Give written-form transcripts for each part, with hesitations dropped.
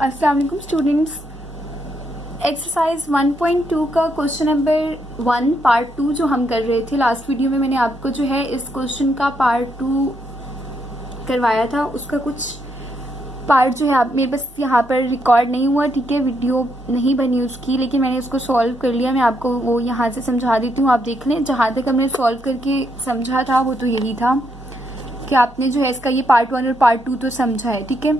अस्सलाम वालेकुम students. Exercise 1.2 का क्वेश्चन नंबर 1 पार्ट 2 जो हम कर रहे थे लास्ट वीडियो में, मैंने आपको जो है इस क्वेश्चन का पार्ट 2 करवाया था। उसका कुछ पार्ट जो है आप मेरे पास यहाँ पर रिकॉर्ड नहीं हुआ, ठीक है, वीडियो नहीं बनी उसकी, लेकिन मैंने उसको सॉल्व कर लिया। मैं आपको वो यहाँ से समझा देती हूँ, आप देख लें। जहाँ तक हमने सॉल्व करके समझा था वो तो यही था कि आपने जो है इसका ये पार्ट 1 और पार्ट 2 तो समझा है, ठीक है।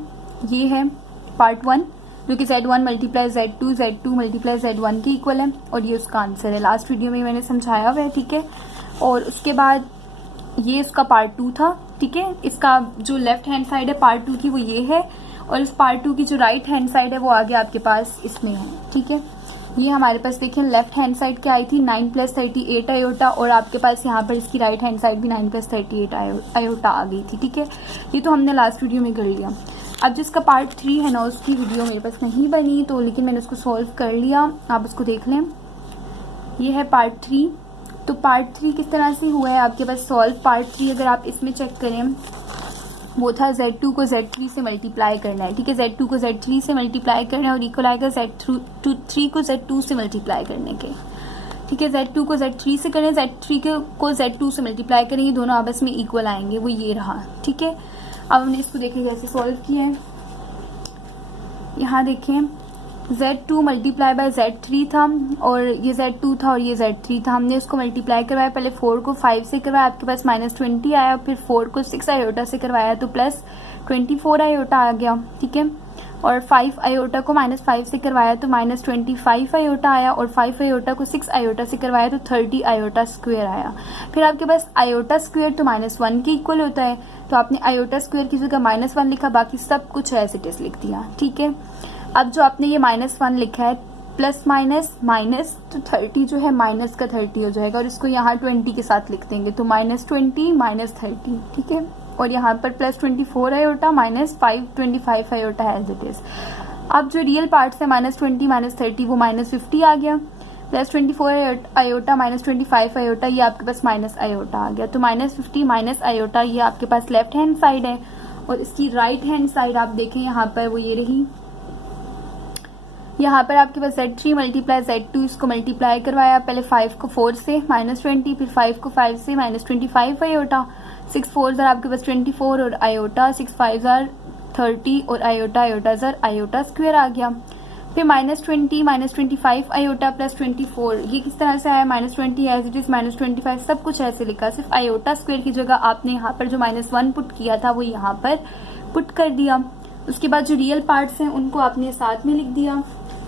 ये है पार्ट 1 जो कि Z1 multiply Z2 Z2 multiply Z1 के इक्वल है, और ये उसका आंसर है। लास्ट वीडियो में मैंने समझाया हुआ है, ठीक है। और उसके बाद ये इसका पार्ट 2 था, ठीक है। इसका जो लेफ्ट हैंड साइड है पार्ट 2 की वो ये है, और इस पार्ट 2 की जो राइट हैंड साइड है वो आगे आपके पास इसमें है, ठीक है। ये हमारे पास देखें लेफ्ट हैंड साइड क्या आई थी 9 + 38 आयोटा, और आपके पास यहाँ पर इसकी राइट हैंड साइड भी 9 + 38 आयोटा आ गई थी, ठीक है। ये तो हमने लास्ट वीडियो में कर लिया। अब जिसका पार्ट 3 है ना, उसकी वीडियो मेरे पास नहीं बनी तो, लेकिन मैंने उसको सॉल्व कर लिया, आप उसको देख लें। ये है पार्ट 3। तो पार्ट 3 किस तरह से हुआ है आपके पास सॉल्व। पार्ट 3 अगर आप इसमें चेक करें वो था Z2 को Z3 से मल्टीप्लाई करना है, ठीक है। Z2 को Z3 से मल्टीप्लाई करना है और इक्वल आएगा Z3 को Z2 से मल्टीप्लाई करने के, ठीक है। Z2 को Z3 से करें, Z3 को Z2 से मल्टीप्लाई करें, ये दोनों आपस में इक्वल आएंगे, वो ये रहा, ठीक है। अब हमने इसको देखें कैसे सॉल्व किया है। यहाँ देखें Z2 मल्टीप्लाई बाय Z3 था, और ये Z2 था और ये Z3 था। हमने इसको मल्टीप्लाई करवाया, पहले 4 को 5 से करवाया, आपके पास -20 आया, फिर 4 को 6 आयोटा से करवाया तो +24 आयोटा आ गया, ठीक है। और 5 आयोटा को -5 से करवाया तो -25 आयोटा आया, और 5 आयोटा को 6 आयोटा से करवाया तो 30 आयोटा स्क्वायर आया। फिर आपके पास आयोटा स्क्वायर तो -1 के इक्वल होता है, तो आपने आयोटा स्क्वायर की जगह -1 लिखा, बाकी सब कुछ एज इट इज लिख दिया, ठीक है। अब जो आपने ये -1 लिखा है प्लस माइनस माइनस, तो 30 जो है माइनस का 30 हो जाएगा, और इसको यहाँ 20 के साथ लिख देंगे तो -20 -30, ठीक है। और यहाँ पर +24 iota -525 iota as it is. अब जो रियल पार्ट्स है -20 -30 वो -50 आ गया, +24 आयोटा -25 आयोटा, ये आपके पास माइनस आयोटा आ गया, तो -50 माइनस आयोटा ये आपके पास लेफ्ट हैंड साइड है। और इसकी राइट हैंड साइड आप देखें यहाँ पर वो ये रही। यहाँ पर आपके पास Z3 मल्टीप्लाई Z2, इसको मल्टीप्लाई करवाया, पहले 5 को 4 से -20, फिर 5 को 5 से -25 आयोटा, 6 4 आपके पास 24 और आयोटा, 6 5 30 और आयोटा आयोटा स्क्वायर आ गया। फिर -20 -25 आयोटा +24, ये किस तरह से आया -20 एज इट इज, -25 सब कुछ ऐसे लिखा, सिर्फ आयोटा स्क्वायर की जगह आपने यहाँ पर जो -1 पुट किया था वो यहाँ पर पुट कर दिया। उसके बाद जो रियल पार्ट्स हैं उनको आपने साथ में लिख दिया,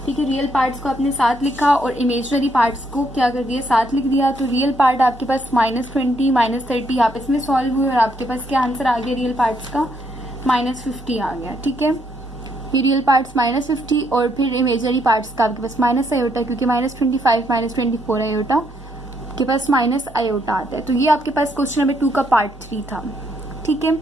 ठीक है। रियल पार्ट्स को आपने साथ लिखा और इमेजिनरी पार्ट्स को क्या कर दिया, साथ लिख दिया। तो रियल पार्ट आपके पास -20 -30 आपस में सॉल्व हुए, और आपके पास क्या आंसर आ गया रियल पार्ट्स का -50 आ गया, ठीक है। ये रियल पार्ट्स -50 और फिर इमेजिनरी पार्ट्स का आपके पास माइनस आयोटा, क्योंकि -25 -24 आयोटा के पास माइनस आयोटा आता है। तो ये आपके पास क्वेश्चन नंबर 2 का पार्ट 3 था, ठीक है।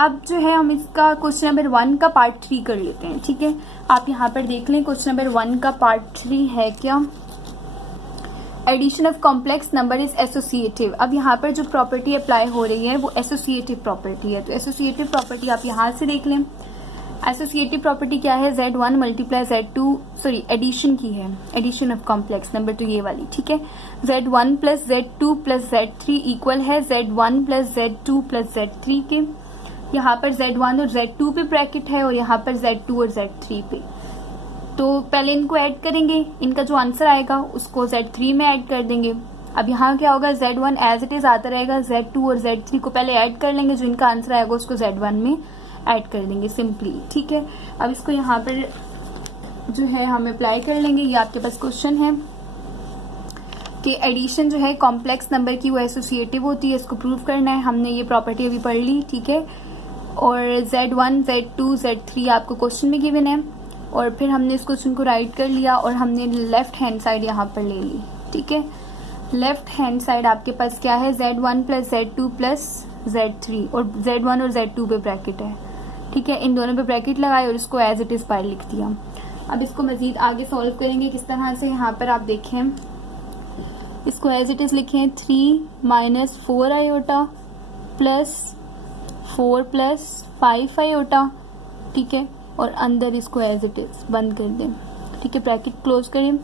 अब जो है हम इसका क्वेश्चन नंबर 1 का पार्ट 3 कर लेते हैं, ठीक है। आप यहाँ पर देख लें क्वेश्चन नंबर 1 का पार्ट 3 है क्या, addition of complex number is associative. अब यहाँ पर जो प्रॉपर्टी अप्लाई हो रही है वो एसोसिएटिव प्रॉपर्टी है, तो एसोसिएटिव प्रॉपर्टी आप यहाँ से देख लें। एसोसिएटिव प्रॉपर्टी क्या है, Z1 multiply Z2, sorry addition की है, एडिशन ऑफ कॉम्प्लेक्स नंबर, तो ये वाली, ठीक है। Z1 + Z2 + Z3 इक्वल है Z1 + Z2 + Z3 के। यहाँ पर Z1 और Z2 पे ब्रैकेट है, और यहाँ पर Z2 और Z3 पे। तो पहले इनको ऐड करेंगे, इनका जो आंसर आएगा उसको Z3 में ऐड कर देंगे। अब यहाँ क्या होगा, Z1 एज इट इज आता रहेगा, Z2 और Z3 को पहले ऐड कर लेंगे, जो इनका आंसर आएगा उसको Z1 में ऐड कर देंगे सिंपली, ठीक है। अब इसको यहाँ पर जो है हम अप्लाई कर लेंगे। ये आपके पास क्वेश्चन है कि एडिशन जो है कॉम्प्लेक्स नंबर की वो एसोसिएटिव होती है, इसको प्रूव करना है। हमने ये प्रॉपर्टी अभी पढ़ ली, ठीक है। और Z1 Z2 Z3 आपको क्वेश्चन में गिवन है, और फिर हमने इस क्वेश्चन को राइट कर लिया और हमने लेफ्ट हैंड साइड यहाँ पर ले ली, ठीक है। लेफ्ट हैंड साइड आपके पास क्या है, Z1 + Z2 + Z3, और Z1 और Z2 पे ब्रैकेट है, ठीक है। इन दोनों पे ब्रैकेट लगाए और इसको एज इट इज बाहर लिख दिया। अब इसको मजीद आगे सॉल्व करेंगे किस तरह से, यहाँ पर आप देखें, इसको एज इट इज लिखें 3 - 4 आयोटा +4 + 5 आयोटा, ठीक है। और अंदर इसको एज इट इज़ बंद कर दें, ठीक है। ब्रैकेट क्लोज करें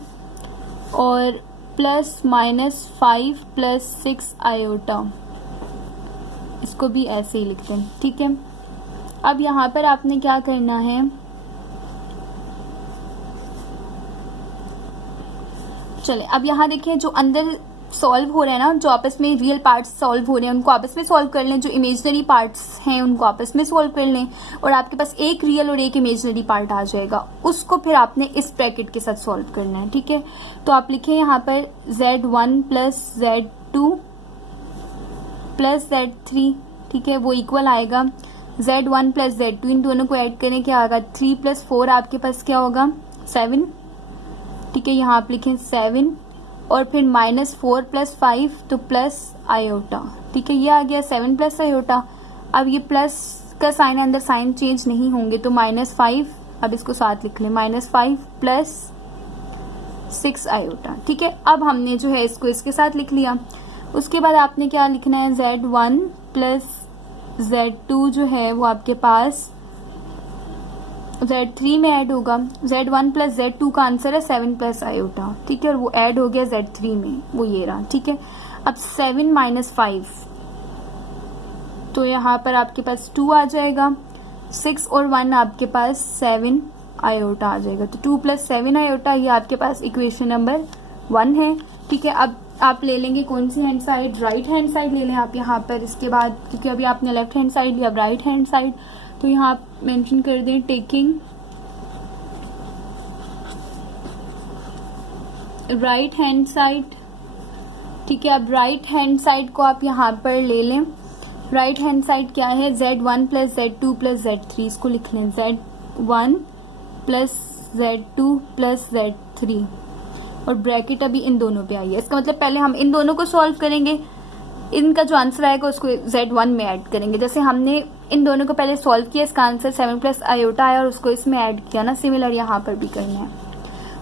और प्लस माइनस 5 प्लस 6 आयोटा, इसको भी ऐसे ही लिखते हैं, ठीक है। अब यहाँ पर आपने क्या करना है, चले अब यहाँ देखें जो अंदर सॉल्व हो रहे हैं ना, जो आपस में रियल पार्ट्स सॉल्व हो रहे हैं उनको आपस में सॉल्व कर लें, जो इमेजिनरी पार्ट्स हैं उनको आपस में सॉल्व कर लें और आपके पास एक रियल और एक इमेजिनरी पार्ट आ जाएगा, उसको फिर आपने इस ब्रैकेट के साथ सॉल्व करना है, ठीक है। तो आप लिखें यहाँ पर Z1 plus Z2 plus Z3, ठीक है, वो इक्वल आएगा Z1 प्लस Z2, इन दोनों को ऐड करें क्या आएगा 3 प्लस 4 आपके पास क्या होगा 7, ठीक है। यहाँ आप लिखें 7 और फिर माइनस 4 प्लस 5 तो प्लस आयोटा, ठीक है, ये आ गया 7 प्लस आयोटा। अब ये प्लस का साइन है, अंदर साइन चेंज नहीं होंगे तो -5, अब इसको साथ लिख लें -5 प्लस 6 आयोटा, ठीक है। अब हमने जो है इसको इसके साथ लिख लिया। उसके बाद आपने क्या लिखना है Z1 प्लस Z2 जो है वो आपके पास Z3 में ऐड होगा। Z1 प्लस Z2 का आंसर है 7 प्लस आयोटा, ठीक है, और वो ऐड हो गया Z3 में, वो ये रहा, ठीक है। अब 7 माइनस 5 तो यहाँ पर आपके पास 2 आ जाएगा, 6 और 1 आपके पास 7 आयोटा आ जाएगा, तो 2 प्लस 7 आयोटा ये आपके पास इक्वेशन नंबर 1 है, ठीक है। अब आप ले लेंगे कौन सी hand side, right hand side ले लें आप यहाँ पर। इसके बाद क्योंकि अभी आपने लेफ्ट हैंड साइड लिया, अब राइट हैंड साइड, तो यहाँ आप मेंशन कर दें टेकिंग राइट हैंड साइड, ठीक है। अब राइट हैंड साइड को आप यहाँ पर ले लें। राइट हैंड साइड क्या है Z1 plus Z2 plus Z3, इसको लिख लें Z1 plus Z2 plus Z3 और ब्रैकेट अभी इन दोनों पे आई है। इसका मतलब पहले हम इन दोनों को सॉल्व करेंगे, इनका जो आंसर आएगा उसको Z1 में ऐड करेंगे। जैसे हमने इन दोनों को पहले सॉल्व किया, इसका आंसर 7 प्लस आयोटा आया और उसको इसमें ऐड किया ना, सिमिलर यहाँ पर भी करना है,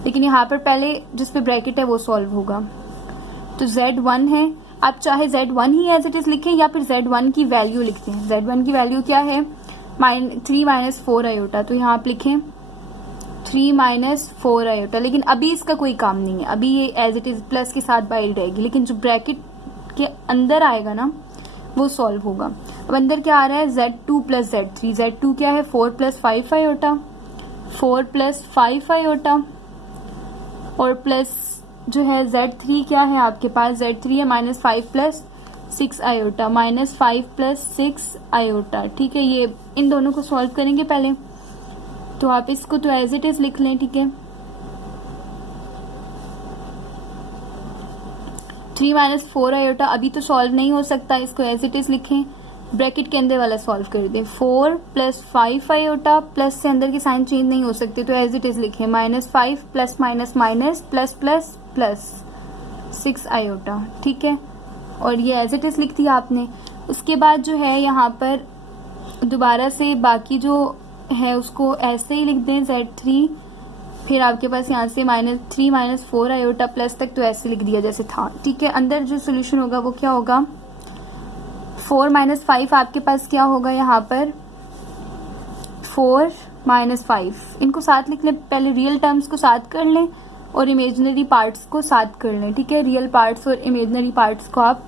लेकिन यहाँ पर पहले जिस पे ब्रैकेट है वो सॉल्व होगा। तो Z1 है, आप चाहे Z1 he as it is लिखें या फिर Z1 की वैल्यू लिखते हैं। Z1 की वैल्यू क्या है 3 माइनस 4 आयोटा, तो यहाँ आप लिखें 3 माइनस 4 आयोटा, लेकिन अभी इसका कोई काम नहीं है, अभी ये एज इट इज प्लस के साथ बाहर रहेगी, लेकिन जो ब्रैकेट के अंदर आएगा ना वो सॉल्व होगा। अब अंदर क्या आ रहा है Z2 प्लस Z3, Z2 क्या है 4 प्लस 5 आयोटा, 4 प्लस 5 आयोटा और प्लस जो है Z3 क्या है आपके पास, Z3 है -5 प्लस 6 आयोटा, -5 प्लस 6 आयोटा, ठीक है। ये इन दोनों को सॉल्व करेंगे पहले, तो आप इसको तो एज इट इज लिख लें, ठीक है। 3 माइनस 4 आयोटा अभी तो सॉल्व नहीं हो सकता, इसको एज इट इज लिखें, ब्रैकेट के अंदर वाला सॉल्व कर दें। 4 प्लस 5 आयोटा, प्लस से अंदर के साइन चेंज नहीं हो सकते तो एज इट इज लिखें -5 plus minus minus plus plus plus 6 iota, ठीक है, और ये एज इट इज लिख दिया आपने। उसके बाद जो है यहाँ पर दोबारा से बाकी जो है उसको ऐसे ही लिख दें Z3, फिर आपके पास यहाँ से -3 माइनस 4 आयोटा प्लस तक तो ऐसे लिख दिया जैसे था, ठीक है। अंदर जो सोल्यूशन होगा वो क्या होगा 4 माइनस 5 आपके पास क्या होगा यहाँ पर 4 माइनस 5, इनको साथ लिख लें, पहले रियल टर्म्स को साथ कर लें और इमेजिनरी पार्ट्स को साथ कर लें, ठीक है। रियल पार्ट्स और इमेजिनरी पार्ट्स को आप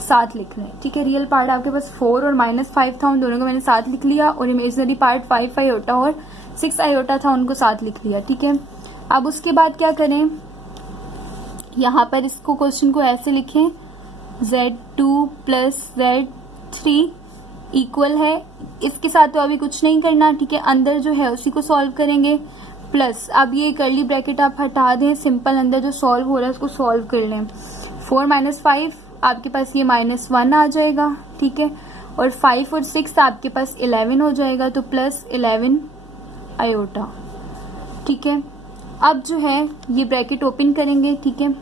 साथ लिख लें, ठीक है। रियल पार्ट आपके पास 4 और -5 था, उन दोनों को मैंने साथ लिख लिया, और इमेजिनरी पार्ट 5 आयोटा और 6 आयोटा था, उनको साथ लिख लिया, ठीक है। अब उसके बाद क्या करें, यहाँ पर इसको क्वेश्चन को ऐसे लिखें Z2 प्लस Z3 इक्वल है, इसके साथ तो अभी कुछ नहीं करना, ठीक है। अंदर जो है उसी को सॉल्व करेंगे, प्लस अब ये कर्ली ब्रैकेट आप हटा दें, सिंपल अंदर जो सॉल्व हो रहा है उसको सॉल्व कर लें। 4 माइनस 5 आपके पास ये -1 आ जाएगा, ठीक है, और 5 और 6 आपके पास 11 हो जाएगा, तो प्लस 11 आयोटा, ठीक है। अब जो है ये ब्रैकेट ओपन करेंगे, ठीक है,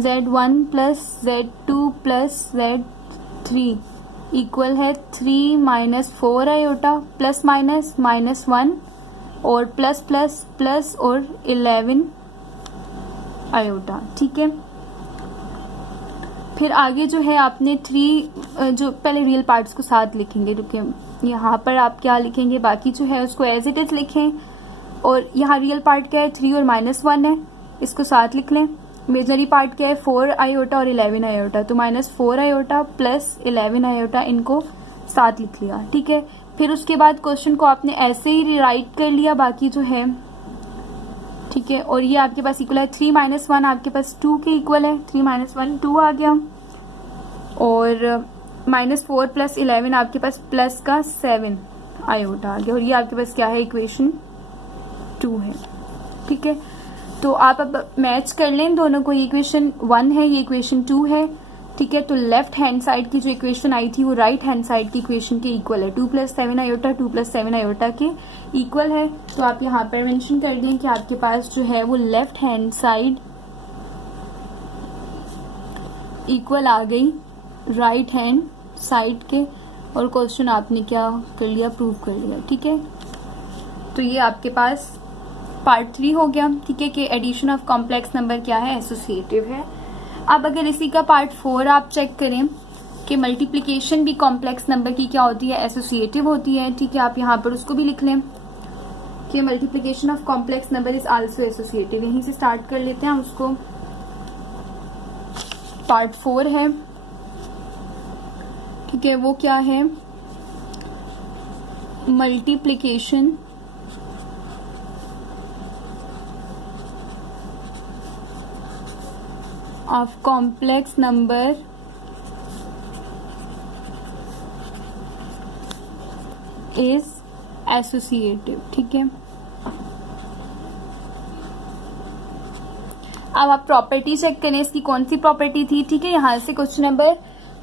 Z1 plus Z2 plus Z3 equal है 3 माइनस 4 आयोटा प्लस माइनस -1 और प्लस प्लस प्लस और 11 आयोटा, ठीक है। फिर आगे जो है आपने 3 जो पहले रियल पार्ट्स को साथ लिखेंगे, रुकिए यहाँ पर आप क्या लिखेंगे, बाकी जो है उसको एज इट इज लिखें। और यहाँ रियल पार्ट क्या है, 3 और -1 है, इसको साथ लिख लें। इमेजिनरी पार्ट क्या है, 4 आयोटा और 11 आयोटा, तो -4 आयोटा प्लस 11 आयोटा, इनको साथ लिख लिया, ठीक है। फिर उसके बाद क्वेश्चन को आपने ऐसे ही रिराइट कर लिया बाकी जो है, ठीक है। और ये आपके पास इक्वल है 3 - 1 आपके पास 2 के इक्वल है, 3 - 1 2 आ गया। और -4 + 11 आपके पास प्लस का 7 आयोटा आ गया। और ये आपके पास क्या है, इक्वेशन 2 है, ठीक है। तो आप अब मैच कर लें दोनों को, ये इक्वेशन 1 है, ये इक्वेशन 2 है, ठीक है। तो लेफ्ट हैंड साइड की जो इक्वेशन आई थी वो राइट हैंड साइड की इक्वेशन के इक्वल है, 2 + 7 आयोटा 2 + 7 आयोटा के इक्वल है। तो आप यहाँ पर मेंशन कर दें कि आपके पास जो है वो लेफ्ट हैंड साइड इक्वल आ गई राइट हैंड साइड के, और क्वेश्चन आपने क्या कर लिया, प्रूव कर लिया, ठीक है। तो ये आपके पास पार्ट 3 हो गया, ठीक है, कि एडिशन ऑफ कॉम्प्लेक्स नंबर क्या है, एसोसिएटिव है। अब अगर इसी का पार्ट 4 आप चेक करें कि मल्टीप्लिकेशन भी कॉम्प्लेक्स नंबर की क्या होती है, एसोसिएटिव होती है, ठीक है। आप यहाँ पर उसको भी लिख लें कि multiplication of complex number is also associative. यहीं से स्टार्ट कर लेते हैं उसको। पार्ट 4 है, ठीक है, वो क्या है, multiplication of complex number is associative, ठीक है। अब आप प्रॉपर्टी चेक करें, इसकी कौन सी प्रॉपर्टी थी, ठीक है। यहाँ से क्वेश्चन नंबर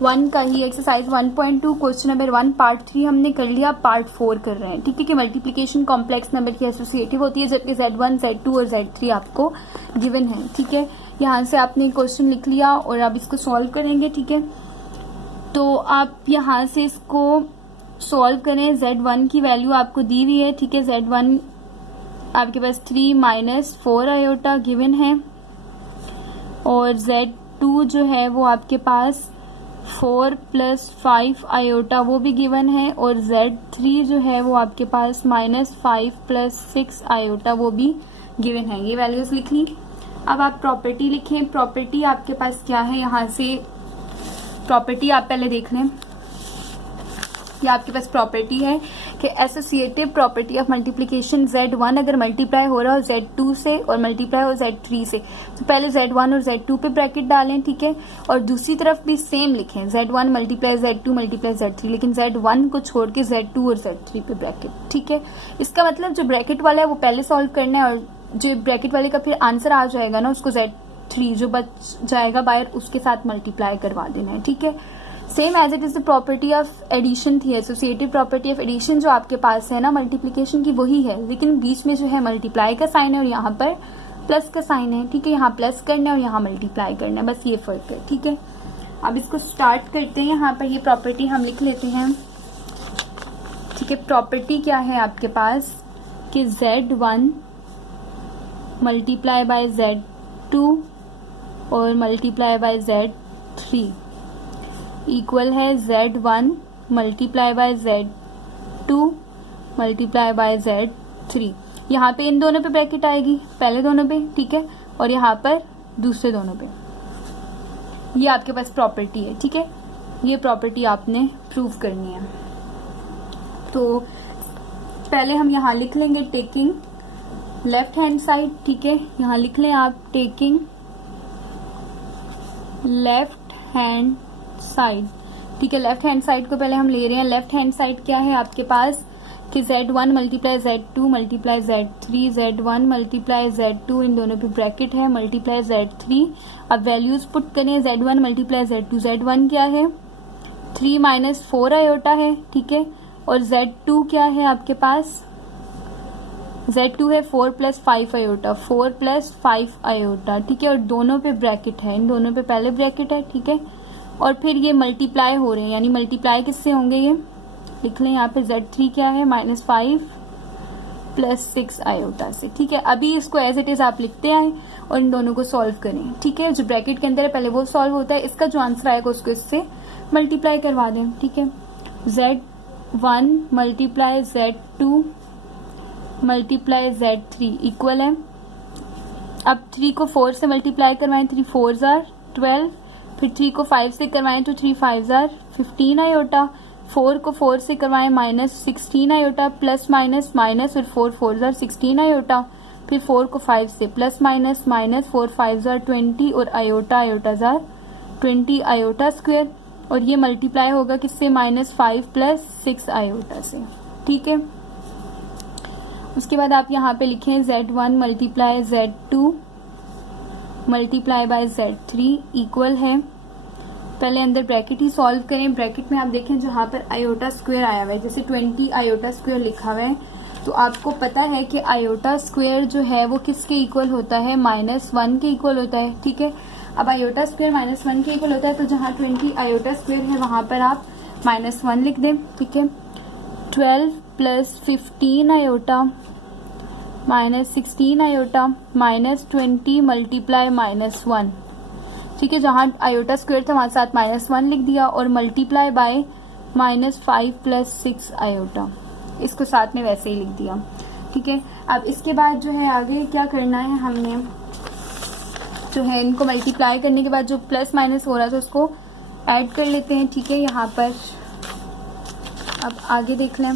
1 का ही एक्सरसाइज 1.2 क्वेश्चन नंबर 1 पार्ट 3 हमने कर लिया, पार्ट 4 कर रहे हैं, ठीक है, कि मल्टीप्लिकेशन कॉम्प्लेक्स नंबर की एसोसिएटिव होती है, जबकि Z1 Z2 और Z3 आपको गिवन है, ठीक है। यहाँ से आपने क्वेश्चन लिख लिया और अब इसको सॉल्व करेंगे, ठीक है। तो आप यहाँ से इसको सॉल्व करें। Z1 की वैल्यू आपको दी हुई है, ठीक है। Z1 आपके पास 3 - 4 आयोटा गिवन है, और Z2 जो है वो आपके पास 4 + 5 आयोटा वो भी गिवन है, और Z3 जो है वो आपके पास -5 + 6 आयोटा वो भी गिवन है। ये वैल्यूज लिख ली। अब आप प्रॉपर्टी लिखें। प्रॉपर्टी आपके पास क्या है, यहाँ से प्रॉपर्टी आप पहले देख लें। ये आपके पास प्रॉपर्टी है कि associative property of multiplication Z1 अगर मल्टीप्लाई हो रहा हो Z2 से और मल्टीप्लाई हो Z3 से, तो पहले Z1 और Z2 पे ब्रैकेट डालें, ठीक है। और दूसरी तरफ भी सेम लिखें, Z1 × Z2 × Z3, लेकिन Z1 को छोड़ के Z2 और Z3 पे ब्रैकेट, ठीक है। इसका मतलब जो ब्रैकेट वाला है वो पहले सॉल्व करना है, और जो ब्रैकेट वाले का फिर आंसर आ जाएगा ना, उसको Z3 जो बच जाएगा बाहर उसके साथ मल्टीप्लाई करवा देना है, ठीक है। Same as it is the property of addition थी, एसोसिएटिव प्रॉपर्टी ऑफ एडिशन जो आपके पास है ना मल्टीप्लिकेशन की, वही है, लेकिन बीच में जो है मल्टीप्लाई का साइन है और यहाँ पर प्लस का साइन है, ठीक है। यहाँ प्लस करना है और यहाँ मल्टीप्लाई करना है, बस ये फर्क है, ठीक है। अब इसको स्टार्ट करते हैं। यहाँ पर ये प्रॉपर्टी हम लिख लेते हैं, ठीक है। प्रॉपर्टी क्या है आपके पास कि Z1 मल्टीप्लाई बाय Z2 और मल्टीप्लाई बाय Z3 इक्वल है Z1 multiply by Z2 multiply by Z3। यहाँ पे इन दोनों पे ब्रैकेट आएगी, पहले दोनों पे, ठीक है, और यहाँ पर दूसरे दोनों पे। ये आपके पास प्रॉपर्टी है, ठीक है। ये प्रॉपर्टी आपने प्रूव करनी है। तो पहले हम यहाँ लिख लेंगे टेकिंग लेफ्ट हैंड साइड, ठीक है। यहाँ लिख लें आप टेकिंग लेफ्ट हैंड साइड, ठीक है। लेफ्ट हैंड साइड को पहले हम ले रहे हैं। लेफ्ट हैंड साइड क्या है आपके पास कि Z1 × Z2 × Z3, Z1 × Z2, इन दोनों पे ब्रैकेट है, मल्टीप्लाई Z3। अब वैल्यूज पुट करें, Z1 × Z2, Z1 क्या है 3 - 4 आयोटा है, ठीक है। और Z2 क्या है आपके पास, Z2 है 4 + 5 आयोटा, 4 + 5 आयोटा, ठीक है। और दोनों पे ब्रैकेट है, इन दोनों पे पहले ब्रैकेट है, ठीक है। और फिर ये मल्टीप्लाई हो रहे हैं, यानी मल्टीप्लाई किससे होंगे, ये लिख लें यहाँ पे Z3 क्या है -5 + 6 आयोटा से, ठीक है। अभी इसको एज इट इज आप लिखते आए और इन दोनों को सॉल्व करें, ठीक है। जो ब्रैकेट के अंदर है पहले वो सॉल्व होता है, इसका जो आंसर आएगा उसको इससे मल्टीप्लाई करवा दें, ठीक है। 1 multiply Z2 multiply Z3 equal है। अब 3 को 4 से मल्टीप्लाई करवाएं, 3 4 जार 12, फिर 3 को 5 से करवाएं तो 3 5 जार 15 आयोटा, 4 को 4 से करवाएं minus 16 iota, plus minus minus और 4 4 जार 16 आयोटा, फिर 4 को 5 से प्लस माइनस माइनस 4 5 जार 20 और iota iota jar 20 iota square, और ये मल्टीप्लाई होगा किससे, -5 प्लस 6 आयोटा से। ठीक है, उसके बाद आप यहाँ पे लिखें Z1 multiply Z2 multiply by Z3 equal है। पहले अंदर ब्रैकेट ही सॉल्व करें। ब्रैकेट में आप देखें जहाँ पर आयोटा स्क्वायर आया हुआ है, जैसे 20 आयोटा स्क्वायर लिखा हुआ है, तो आपको पता है कि आयोटा स्क्वायर जो है वो किसके इक्वल होता है, -1 के इक्वल होता है। ठीक है, अब आयोटा स्क्वायर -1 के इक्वल होता है, तो जहाँ 20 आयोटा स्क्वायर है वहाँ पर आप -1 लिख दें। ठीक है, 12 plus 15 iota minus 16 iota -20 multiply -1। ठीक है, जहाँ आयोटा स्क्वायर था वहाँ साथ -1 लिख दिया और मल्टीप्लाई बाय -5 प्लस 6 आयोटा, इसको साथ में वैसे ही लिख दिया। ठीक है, अब इसके बाद जो है आगे क्या करना है, हमने जो है इनको मल्टीप्लाई करने के बाद जो प्लस माइनस हो रहा था उसको ऐड कर लेते हैं। ठीक है, यहाँ पर अब आगे देख लें।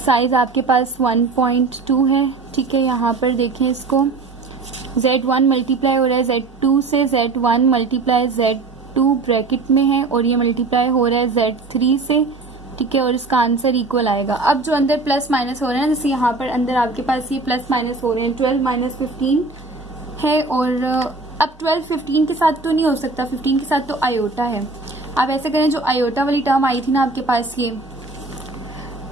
साइज आपके पास 1.2 है। ठीक है, यहाँ पर देखें इसको, Z1 मल्टीप्लाई हो रहा है Z2 से, Z1 मल्टीप्लाई Z2 ब्रैकेट में है और ये मल्टीप्लाई हो रहा है Z3 से। ठीक है, और इसका आंसर इक्वल आएगा। अब जो अंदर प्लस माइनस हो रहा है ना, जैसे यहाँ पर अंदर आपके पास ये प्लस माइनस हो रहे हैं, 12 माइनस 15 है, और अब 12 15 के साथ तो नहीं हो सकता, 15 के साथ तो आयोटा है। आप ऐसे करें, जो आयोटा वाली टर्म आई थी ना आपके पास ये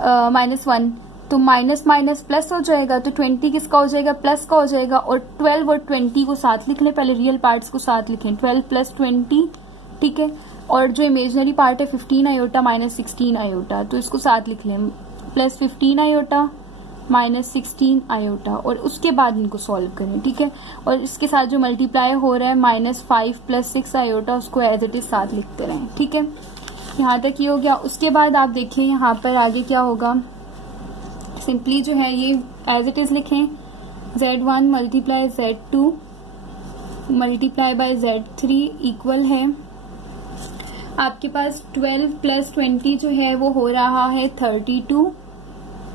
-1, तो माइनस माइनस प्लस हो जाएगा, तो 20 किसका हो जाएगा, प्लस का हो जाएगा, और 12 और 20 को साथ लिख लें, पहले रियल पार्ट्स को साथ लिखें, 12 प्लस 20। ठीक है, और जो इमेजनरी पार्ट है 15 आयोटा -16 आयोटा, तो इसको साथ लिख लें, प्लस 15 आयोटा -16 आयोटा, और उसके बाद इनको सॉल्व करें। ठीक है, और इसके साथ जो मल्टीप्लाई हो रहा है -5 प्लस 6 आयोटा, उसको एज इट इज साथ लिखते रहें। ठीक है, यहाँ तक ये हो गया। उसके बाद आप देखिए यहाँ पर आगे क्या होगा, सिंपली जो है ये एज इट इज लिखें, Z1 multiply Z2 multiply by Z3 equal है, आपके पास 12 प्लस 20 जो है वो हो रहा है 32।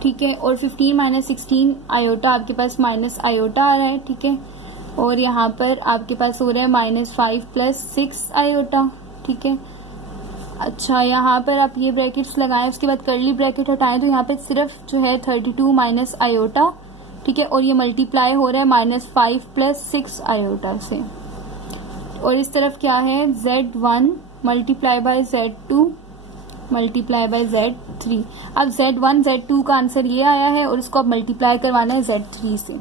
ठीक है, और 15 माइनस 16 आयोटा आपके पास माइनस आयोटा आ रहा है। ठीक है, और यहाँ पर आपके पास हो रहा है -5 प्लस 6 आयोटा। ठीक है, अच्छा यहाँ पर आप ये ब्रैकेट्स लगाएं, उसके बाद करली ब्रैकेट हटाएं, तो यहाँ पर सिर्फ जो है 32 माइनस आयोटा। ठीक है, और ये मल्टीप्लाई हो रहा है -5 प्लस 6 आयोटा से, और इस तरफ क्या है, Z1 multiply by Z2 multiply by Z3। अब Z1 Z2 का आंसर ये आया है और इसको अब मल्टीप्लाई करवाना है Z3 से,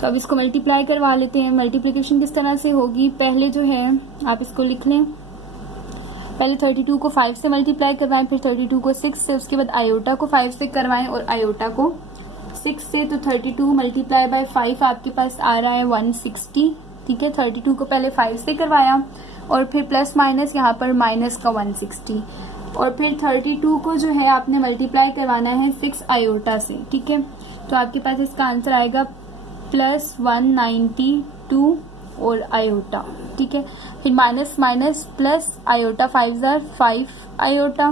तो अब इसको मल्टीप्लाई करवा लेते हैं। मल्टीप्लिकेशन किस तरह से होगी, पहले जो है आप इसको लिख लें, पहले 32 को 5 से मल्टीप्लाई करवाएं, फिर 32 को 6 से, उसके बाद आयोटा को 5 से करवाएं और आयोटा को 6 से, तो 32 मल्टीप्लाई बाय 5 आपके पास आ रहा है 160। ठीक है, 32 को पहले 5 से करवाया और फिर प्लस माइनस यहाँ पर माइनस का 160, और फिर 32 को जो है आपने मल्टीप्लाई करवाना है 6 आयोटा से। ठीक है, तो आपके पास इसका आंसर आएगा प्लस 192 और आयोटा। ठीक है, फिर minus minus plus iota 5 jar 5 iota,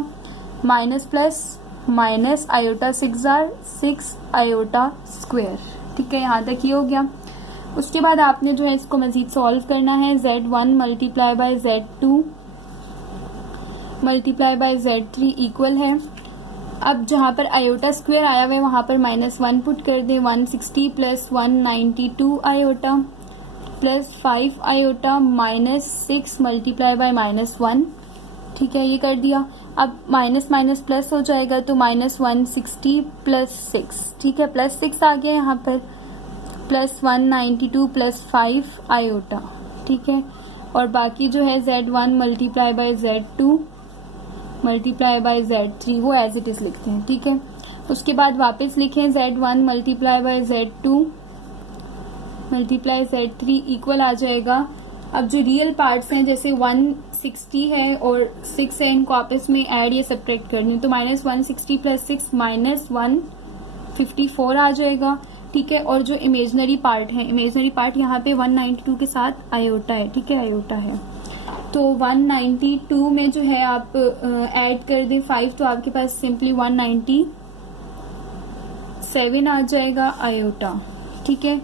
minus plus minus iota 6 jar 6 iota square. ठीक है, यहाँ तक ये हो गया। उसके बाद आपने जो है इसको मजीद सॉल्व करना है, Z1 multiply by Z2 multiply by Z3 equal है। अब जहाँ पर आयोटा स्क्वायर आया हुआ है वहाँ पर -1 पुट कर दें, 160 plus 192 iota plus 5 iota minus 6 multiply by -1। ठीक है, ये कर दिया। अब माइनस माइनस प्लस हो जाएगा, तो -160 प्लस 6। ठीक है, प्लस 6 आ गया यहाँ पर, प्लस 192 प्लस 5 आयोटा। ठीक है, और बाकी जो है Z1 multiply by Z2 multiply by Z3 वो एज इट इज लिखते हैं। ठीक है, उसके बाद वापस लिखें Z1 multiply by Z2 multiply Z3 equal आ जाएगा। अब जो रियल पार्ट्स हैं जैसे 1 60 है और 6 है, इनको आपस में ऐड या सब्ट्रैक्ट करनी, तो -160 + 6 -154 आ जाएगा। ठीक है, और जो इमेजनरी पार्ट है, इमेजनरी पार्ट यहाँ पे 192 के साथ आयोटा है। ठीक है, आयोटा है, तो 192 में जो है आप ऐड कर दें 5, तो आपके पास सिंपली 197 आ जाएगा आयोटा। ठीक है,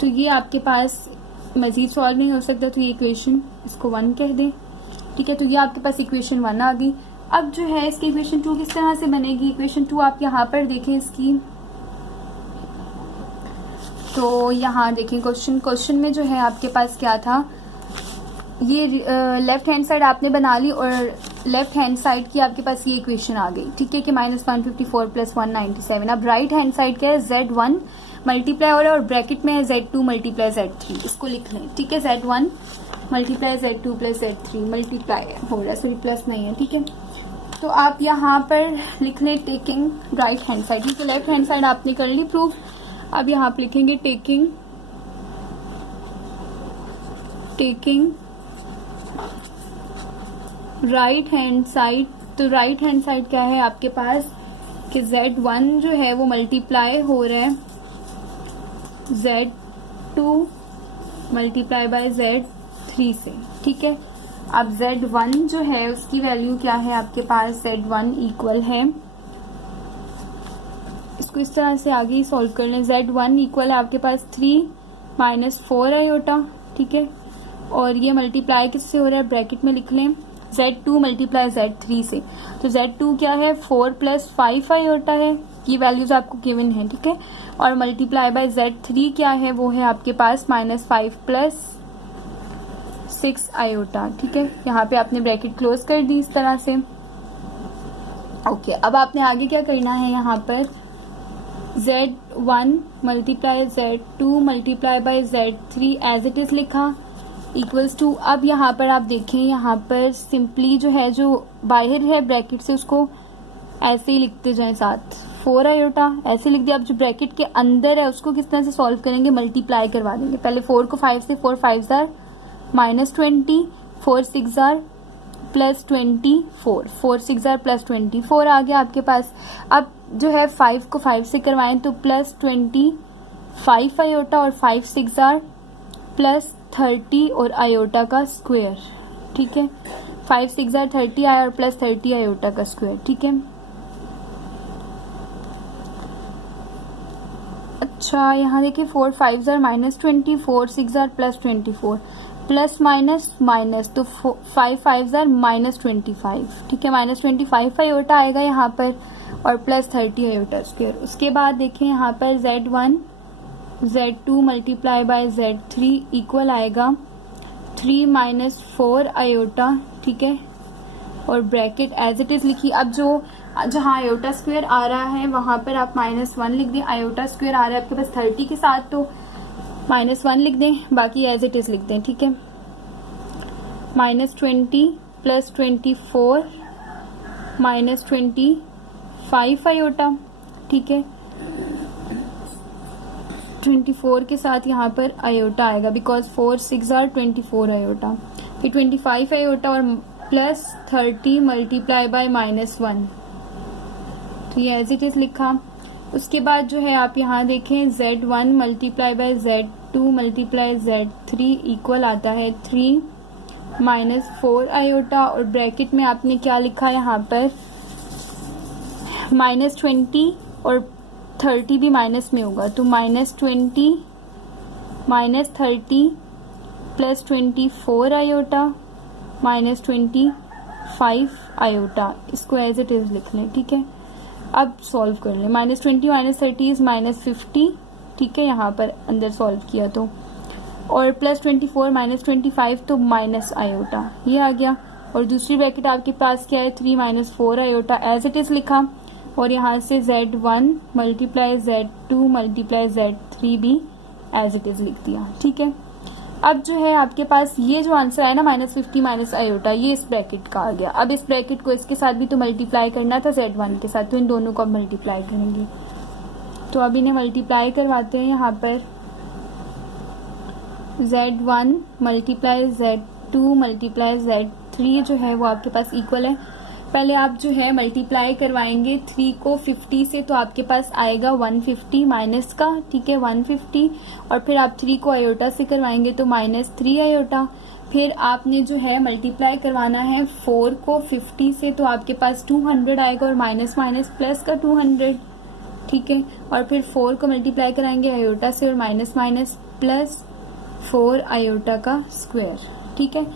तो ये आपके पास मजीद सॉल्व नहीं हो सकता, तो ये इक्वेशन इसको 1 कह दें। ठीक है, तो ये आपके पास इक्वेशन 1 आ गई। अब जो है इसकी इक्वेशन 2 किस तरह से बनेगी? इक्वेशन 2 आप यहाँ पर देखें इसकी, तो यहाँ देखें क्वेश्चन में जो है आपके पास क्या था, ये लेफ्ट हैंड साइड आपने बना ली और लेफ्ट हैंड साइड की आपके पास ये इक्वेशन आ गई। ठीक है, कि -154 + 197। अब राइट हैंड साइड क्या है, Z1 मल्टीप्लाई हो रहा है और ब्रैकेट में है Z2 मल्टीप्लाई Z3, इसको लिख लें। ठीक है, Z1 multiply Z2 + Z3 multiply हो रहा है, सॉरी प्लस नहीं है। ठीक है, तो आप यहाँ पर लिख लें टेकिंग राइट हैंड साइड। ठीक है, लेफ्ट हैंड साइड आपने कर ली प्रूफ, अब यहाँ आप लिखेंगे टेकिंग राइट हैंड साइड। तो राइट हैंड साइड क्या है आपके पास कि Z1 जो है वो मल्टीप्लाई हो रहा है Z2 मल्टीप्लाई बाय Z3 से। ठीक है, अब Z1 जो है उसकी वैल्यू क्या है आपके पास, Z1 इक्वल है, इसको इस तरह से आगे ही सॉल्व कर लें। Z1 इक्वल है आपके पास 3 - 4 आयोटा। ठीक है, और ये मल्टीप्लाई किससे हो रहा है, ब्रैकेट में लिख लें Z2 मल्टीप्लाई Z3 से। तो Z2 क्या है, 4 + 5 आयोटा है, ये वैल्यूज आपको गिवन है। ठीक है, और मल्टीप्लाई बाय Z3 क्या है, वो है आपके पास -5 + 6 आयोटा। ठीक है, यहाँ पे आपने ब्रैकेट क्लोज कर दी इस तरह से। ओके, अब आपने आगे क्या करना है, यहाँ पर Z1 multiply Z2 multiply by Z3 as it is लिखा इक्वल्स टू, अब यहाँ पर आप देखें, यहाँ पर सिंपली जो है जो बाहर है ब्रैकेट से उसको ऐसे ही लिखते जाएं, साथ 4 आयोटा ऐसे लिख दिया। अब जो ब्रैकेट के अंदर है उसको किस तरह से सॉल्व करेंगे, मल्टीप्लाई करवा देंगे। पहले 4 को 5 से, 4 5 जार -20, 4 6 जार +24, 4 6 जार +24 आ गया आपके पास। अब जो है 5 को 5 से करवाएं तो +25 आयोटा और 5 6 जार +30 और आयोटा का स्क्वायर। ठीक है, 5 6 जार 30 आया और +30 आयोटा का स्क्वायर। ठीक है, अच्छा यहाँ देखिए 4 5 jar -20, 4 6 jar +24, plus minus minus, तो 5 5 जार -25। ठीक है, -25 आयोटा आएगा यहाँ पर और +30 आयोटा स्क्वायर। उसके बाद देखें यहाँ पर Z1 Z2 multiply by Z3 equal आएगा 3 - 4 आयोटा। ठीक है, और ब्रैकेट एज इट इज लिखी। अब जो जहाँ आयोटा स्क्वायर आ रहा है वहां पर आप -1 लिख दें, आयोटा स्क्वायर आ रहा है आपके पास 30 के साथ, तो -1 लिख दें, बाकी एज इट इज लिख दें। ठीक है, -20 + 24 -25 आयोटा। ठीक है, 24 के साथ यहाँ पर आयोटा आएगा, बिकॉज 4 6 जार 24 आयोटा, फिर 25 आयोटा और +30 मल्टीप्लाई बाय -1, तो ये एज इट इज लिखा। उसके बाद जो है आप यहाँ देखें Z1 multiply by Z2 multiply Z3 equal आता है 3 - 4 आयोटा, और ब्रैकेट में आपने क्या लिखा है यहाँ पर -20 और 30 भी माइनस में होगा, तो -20 -30 +24 आयोटा -25 आयोटा, इसको एज इट इज लिख लें। ठीक है, अब सॉल्व कर लें। -20 -30 इज -50। ठीक है, यहाँ पर अंदर सॉल्व किया तो, और +24 -25 तो माइनस आयोटा, ये आ गया। और दूसरी ब्रैकेट आपके पास क्या है, 3 - 4 आयोटा एज इट इज लिखा, और यहाँ से Z1 multiply Z2 multiply Z3 भी एज इट इज लिख दिया। ठीक है, अब जो है आपके पास ये जो आंसर आया ना -50 माइनस आयोटा, ये इस ब्रैकेट का आ गया। अब इस ब्रैकेट को इसके साथ भी तो मल्टीप्लाई करना था Z1 के साथ, तो इन दोनों को अब मल्टीप्लाई करेंगे। तो अब इन्हें मल्टीप्लाई करवाते हैं। यहाँ पर Z1 मल्टीप्लाई Z2 मल्टीप्लाई 3 जो है वो आपके पास इक्वल है। पहले आप जो है मल्टीप्लाई करवाएंगे 3 को 50 से, तो आपके पास आएगा 150 माइनस का, ठीक है 150, और फिर आप 3 को आयोटा से करवाएंगे तो -3 आयोटा। फिर आपने जो है मल्टीप्लाई करवाना है 4 को 50 से, तो आपके पास 200 आएगा और माइनस माइनस प्लस का 200, ठीक है। और फिर 4 को मल्टीप्लाई कराएंगे आयोटा से और माइनस माइनस प्लस 4 आयोटा का स्क्वायर, ठीक है।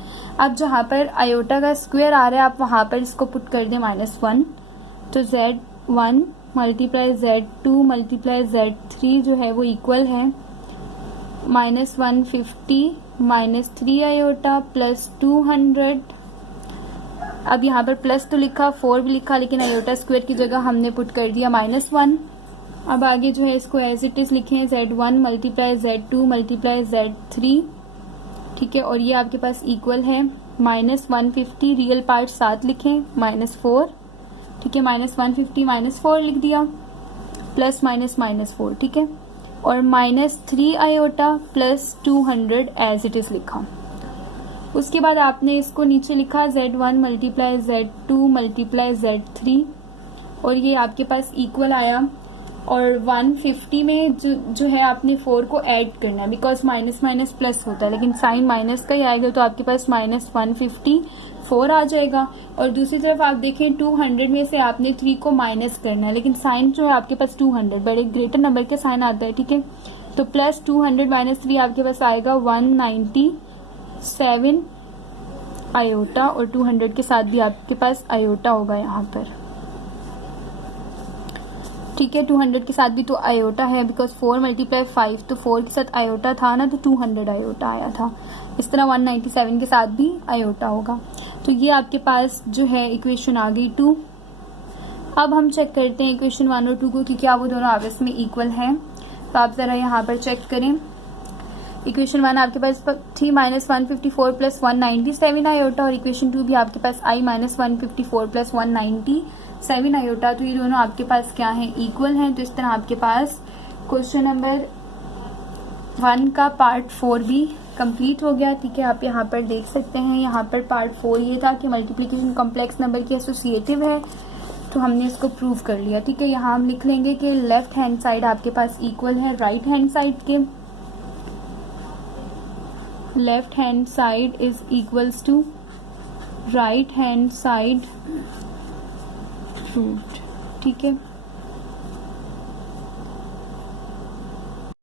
अब जहाँ पर आयोटा का स्क्वायर आ रहा है आप वहाँ पर इसको पुट कर दें -1, तो Z1 multiply Z2 multiply Z3 जो है वो इक्वल है -150 -3 आयोटा प्लस 200। अब यहाँ पर प्लस तो लिखा, 4 भी लिखा, लेकिन आयोटा स्क्वायर की जगह हमने पुट कर दिया -1। अब आगे जो है इसको एज इट इज लिखें, Z1 multiply Z2 multiply Z3, ठीक है। और ये आपके पास इक्वल है -150, रियल पार्ट साथ लिखें, -4, ठीक है। -150 -4 लिख दिया, प्लस माइनस -4, ठीक है। और -3 iota plus 200 as it is लिखा। उसके बाद आपने इसको नीचे लिखा Z1 multiply Z2 multiply Z3, और ये आपके पास इक्वल आया। और 150 में जो है आपने 4 को ऐड करना है, बिकॉज माइनस माइनस प्लस होता है, लेकिन साइन माइनस का ही आएगा, तो आपके पास -154 आ जाएगा। और दूसरी तरफ आप देखें 200 में से आपने 3 को माइनस करना है, लेकिन साइन जो है आपके पास 200 बड़े ग्रेटर नंबर के साइन आता है, ठीक है। तो प्लस 200 माइनस 3 आपके पास आएगा 197 आयोटा, और 200 के साथ भी आपके पास आयोटा होगा यहाँ पर, ठीक है। 200 के साथ भी तो आयोटा है, बिकॉज 4 मल्टीप्लाई 5, तो 4 के साथ आयोटा था ना, तो 200 आयोटा आया था। इस तरह 197 के साथ भी आयोटा होगा। तो ये आपके पास जो है इक्वेशन आ गई 2। अब हम चेक करते हैं इक्वेशन 1 और 2 को कि क्या वो दोनों आपस में इक्वल हैं। तो आप ज़रा यहाँ पर चेक करें। इक्वेशन 1 आपके पास थी -154 प्लस 197 आयोटा, और इक्वेशन 2 भी आपके पास आई -154 प्लस 197 आयोटा। तो ये दोनों आपके पास क्या हैं, इक्वल हैं। तो इस तरह आपके पास क्वेश्चन नंबर 1 का पार्ट 4 भी कंप्लीट हो गया, ठीक है। आप यहाँ पर देख सकते हैं, यहाँ पर पार्ट 4 ये था कि मल्टीप्लिकेशन कॉम्प्लेक्स नंबर की एसोसिएटिव है, तो हमने इसको प्रूव कर लिया, ठीक है। यहाँ हम लिख लेंगे कि लेफ्ट हैंड साइड आपके पास इक्वल है राइट हैंड साइड के, left hand side is equals to right hand side proved, ठीक है।